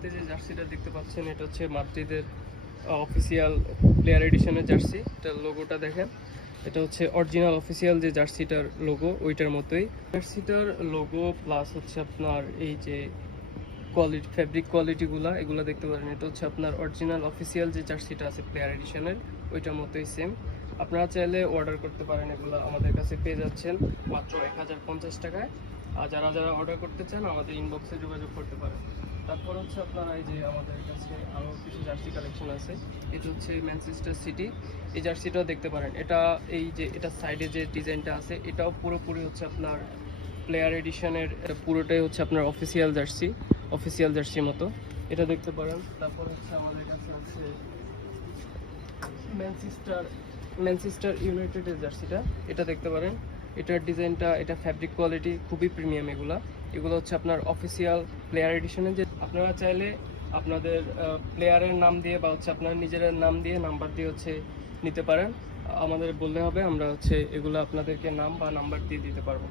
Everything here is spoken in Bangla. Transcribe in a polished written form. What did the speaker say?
হাতে যে জার্সিটা দেখতে পাচ্ছেন এটা হচ্ছে মাদ্রিদের অফিসিয়াল প্লেয়ার এডিশনের জার্সি। এটার লোগোটা দেখেন, এটা হচ্ছে অরিজিনাল অফিসিয়াল যে জার্সিটার লোগো ওইটার মতোই। জার্সিটার লোগো প্লাস হচ্ছে আপনার এই যে কোয়ালিটি, ফ্যাব্রিক কোয়ালিটিগুলো এগুলো দেখতে পারেন। এটা হচ্ছে আপনার অরিজিনাল অফিসিয়াল যে জার্সিটা আছে প্লেয়ার এডিশনের ওইটার মতোই সেম। আপনারা চাইলে অর্ডার করতে পারেন, এগুলো আমাদের কাছে পেয়ে যাচ্ছেন মাত্র 1050 টাকায়। আর যারা যারা অর্ডার করতে চান আমাদের ইনবক্সে যোগাযোগ করতে পারেন। তারপর হচ্ছে আপনারা এই যে আমাদের কাছে আরও কিছু জার্সি কালেকশন আছে। এটা হচ্ছে ম্যানচেস্টার সিটি, এই জার্সিটাও দেখতে পারেন। এটা এই যে এটা সাইডে যে ডিজাইনটা আছে এটাও পুরোপুরি হচ্ছে আপনার প্লেয়ার এডিশনের, পুরোটাই হচ্ছে আপনার অফিসিয়াল জার্সির মতো, এটা দেখতে পারেন। তারপর হচ্ছে আমাদের কাছে আছে ম্যানচেস্টার ইউনাইটেডের জার্সিটা, এটা দেখতে পারেন। এটার ডিজাইনটা, এটা ফ্যাব্রিক কোয়ালিটি খুবই প্রিমিয়াম। এগুলো হচ্ছে আপনার অফিসিয়াল প্লেয়ার এডিশনের। যে আপনারা চাইলে আপনাদের প্লেয়ারের নাম দিয়ে বা হচ্ছে আপনার নিজের নাম দিয়ে, নাম্বার দিয়ে হচ্ছে নিতে পারেন। আমাদের বললে হবে, আমরা হচ্ছে এগুলো আপনাদেরকে নাম বা নাম্বার দিয়ে দিতে পারবো।